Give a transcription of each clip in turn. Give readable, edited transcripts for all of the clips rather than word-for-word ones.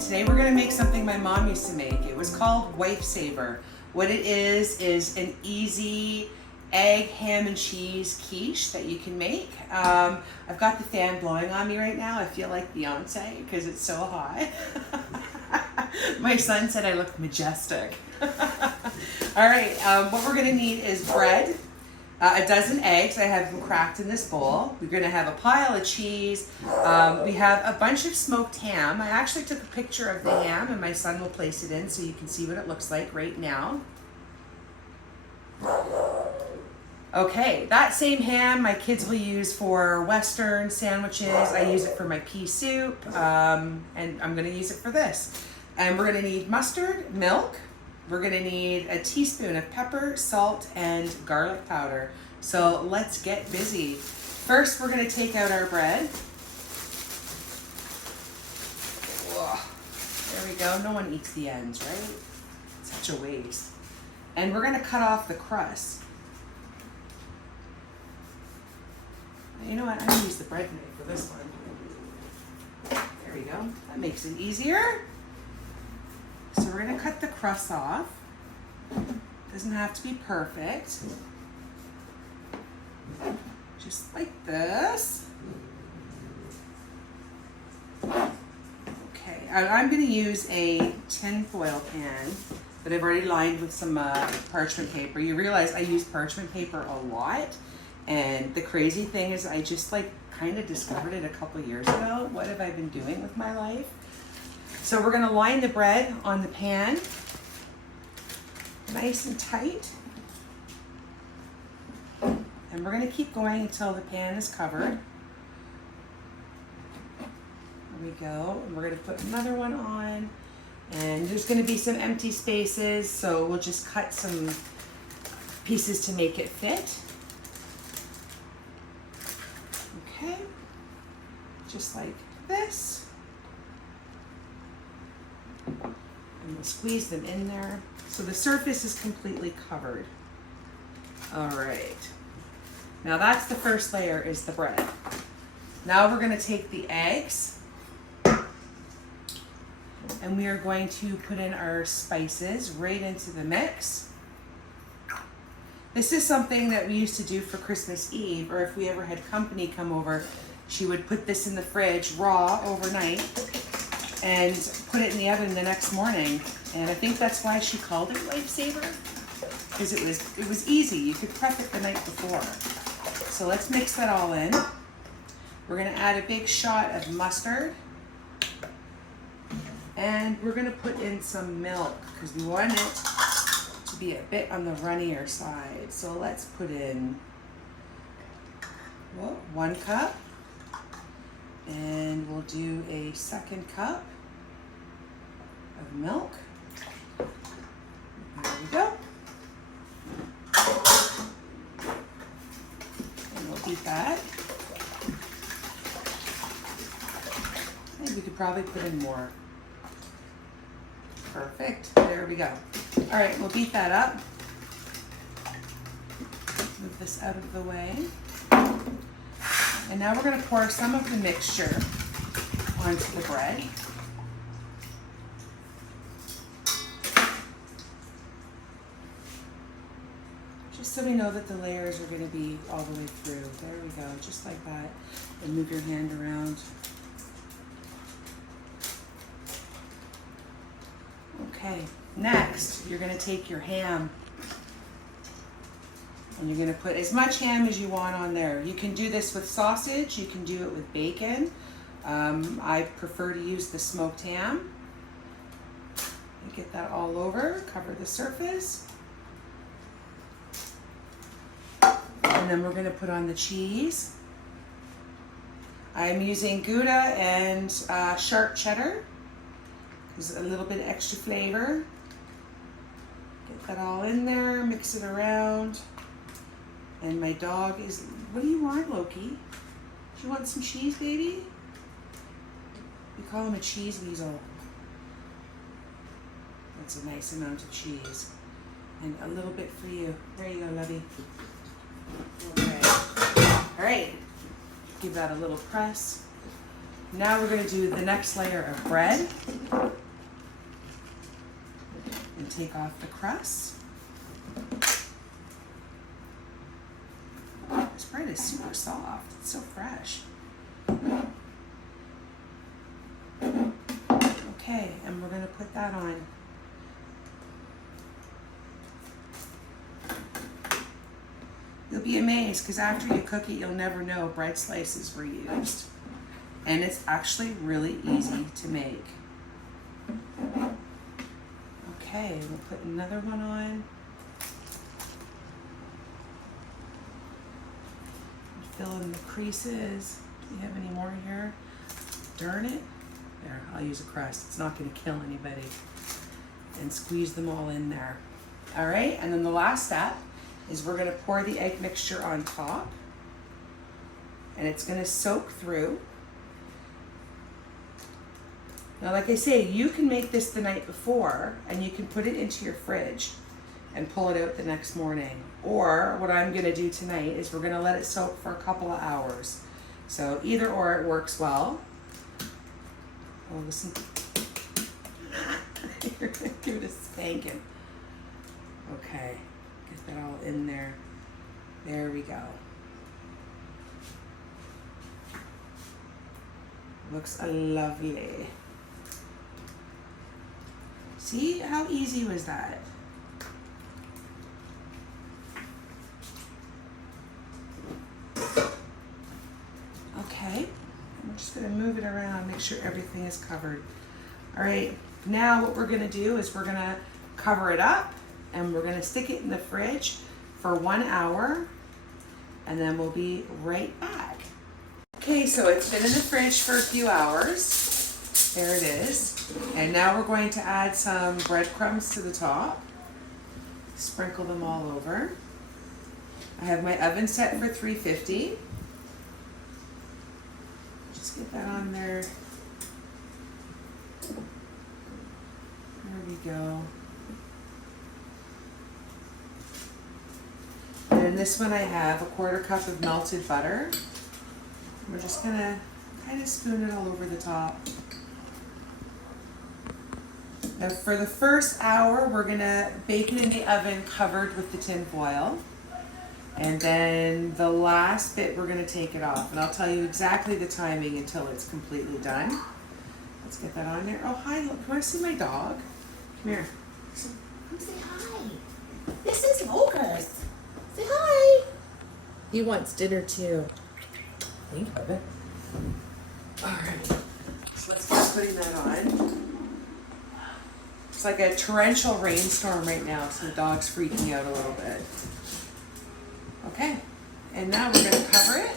and today we're gonna make something my mom used to make. It was called Wife Saver. What it is an easy egg, ham, and cheese quiche that you can make. I've got the fan blowing on me right now. I feel like Beyonce because it's so hot. My son said I look majestic. All right, what we're gonna need is bread, a dozen eggs. I have them cracked in this bowl. We're gonna have a pile of cheese. We have a bunch of smoked ham. I actually took a picture of the ham and my son will place it in so you can see what it looks like right now. Okay, that same ham my kids will use for Western sandwiches. I use it for my pea soup, and I'm gonna use it for this. And we're gonna need mustard, milk. We're gonna need a teaspoon of pepper, salt, and garlic powder. So let's get busy. First, we're gonna take out our bread. Whoa. There we go, no one eats the ends, right? Such a waste. And we're gonna cut off the crust. You know what, I'm gonna use the bread knife for this one. There we go, that makes it easier. So we're gonna cut the crust off. Doesn't have to be perfect. Just like this. Okay, I'm gonna use a tin foil pan that I've already lined with some parchment paper. You realize I use parchment paper a lot. And the crazy thing is I just kind of discovered it a couple years ago. What have I been doing with my life? So we're gonna line the bread on the pan, nice and tight. And we're gonna keep going until the pan is covered. There we go. And we're gonna put another one on. And there's gonna be some empty spaces, so we'll just cut some pieces to make it fit. Okay, just like this. And we'll squeeze them in there. So the surface is completely covered. All right. Now that's the first layer, is the bread. Now we're gonna take the eggs and we are going to put in our spices right into the mix. This is something that we used to do for Christmas Eve, or if we ever had company come over, she would put this in the fridge raw overnight and put it in the oven the next morning. And I think that's why she called it Life Saver, because it was easy. You could prep it the night before. So let's mix that all in. We're gonna add a big shot of mustard. And we're gonna put in some milk because we want it to be a bit on the runnier side. So let's put in 1 cup. And we'll do a 2nd cup of milk. There we go. And we'll beat that. And we could probably put in more. Perfect, there we go. All right, we'll beat that up. Move this out of the way. And now we're gonna pour some of the mixture onto the bread. Just so we know that the layers are gonna be all the way through. There we go, just like that. And move your hand around. Okay, next, you're gonna take your ham and you're gonna put as much ham as you want on there. You can do this with sausage, you can do it with bacon. I prefer to use the smoked ham. You get that all over, cover the surface. And then we're gonna put on the cheese. I'm using Gouda and sharp cheddar. There's a little bit of extra flavor. Get that all in there, mix it around. And my dog is, what do you want, Loki? Do you want some cheese, baby? We call him a cheese weasel. That's a nice amount of cheese. And a little bit for you. There you go, lovey. Okay. All right. Give that a little press. Now we're going to do the next layer of bread and take off the crust. This bread is super soft. It's so fresh. Okay, and we're going to put that on. You'll be amazed because after you cook it, you'll never know bread slices were used. And it's actually really easy to make. Okay, we'll put another one on. Fill in the creases. Do you have any more here? Darn it. There, I'll use a crust. It's not going to kill anybody. And squeeze them all in there. All right, and then the last step is we're going to pour the egg mixture on top. And it's going to soak through. Now, like I say, you can make this the night before and you can put it into your fridge and pull it out the next morning. Or what I'm gonna do tonight is we're gonna let it soak for a couple of hours. So either or, it works well. Oh, listen. You're gonna give it a spanking. Okay, get that all in there. There we go. Looks lovely. See, how easy was that? Okay, I'm just gonna move it around, make sure everything is covered. All right, now what we're gonna do is we're gonna cover it up and we're gonna stick it in the fridge for 1 hour and then we'll be right back. Okay, so it's been in the fridge for a few hours. There it is. And now we're going to add some breadcrumbs to the top. Sprinkle them all over. I have my oven set for 350. Just get that on there. There we go. And in this one I have a 1/4 cup of melted butter. We're just gonna kind of spoon it all over the top. Now for the first hour, we're gonna bake it in the oven covered with the tin foil. And then the last bit, we're gonna take it off. And I'll tell you exactly the timing until it's completely done. Let's get that on there. Oh, hi, look, you wanna see my dog? Come here. Come say hi. This is Lucas. Say hi. He wants dinner too. Think of it. All right, so let's start putting that on. It's like a torrential rainstorm right now, so the dog's freaking out a little bit. Okay, and now we're gonna cover it.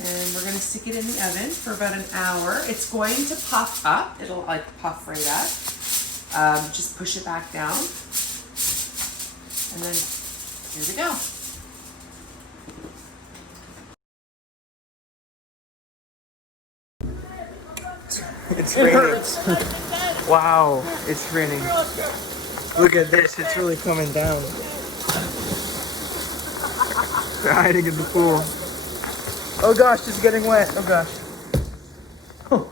And we're gonna stick it in the oven for about an hour. It's going to puff up. It'll like puff right up. Just push it back down. And then here we go. It's raining. Wow, it's raining. Look at this, it's really coming down. They're hiding in the pool. Oh gosh, it's getting wet. Oh gosh. Oh.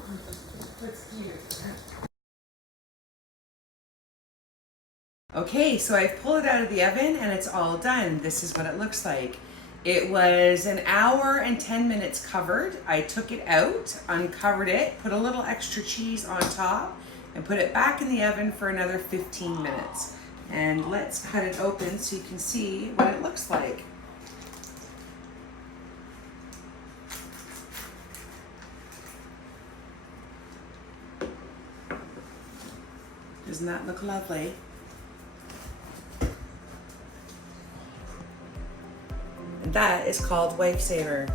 Okay, so I've pulled it out of the oven and it's all done. This is what it looks like. It was 1 hour and 10 minutes covered. I took it out, uncovered it, put a little extra cheese on top, and put it back in the oven for another 15 minutes. And let's cut it open so you can see what it looks like. Doesn't that look lovely? And that is called Wife Saver.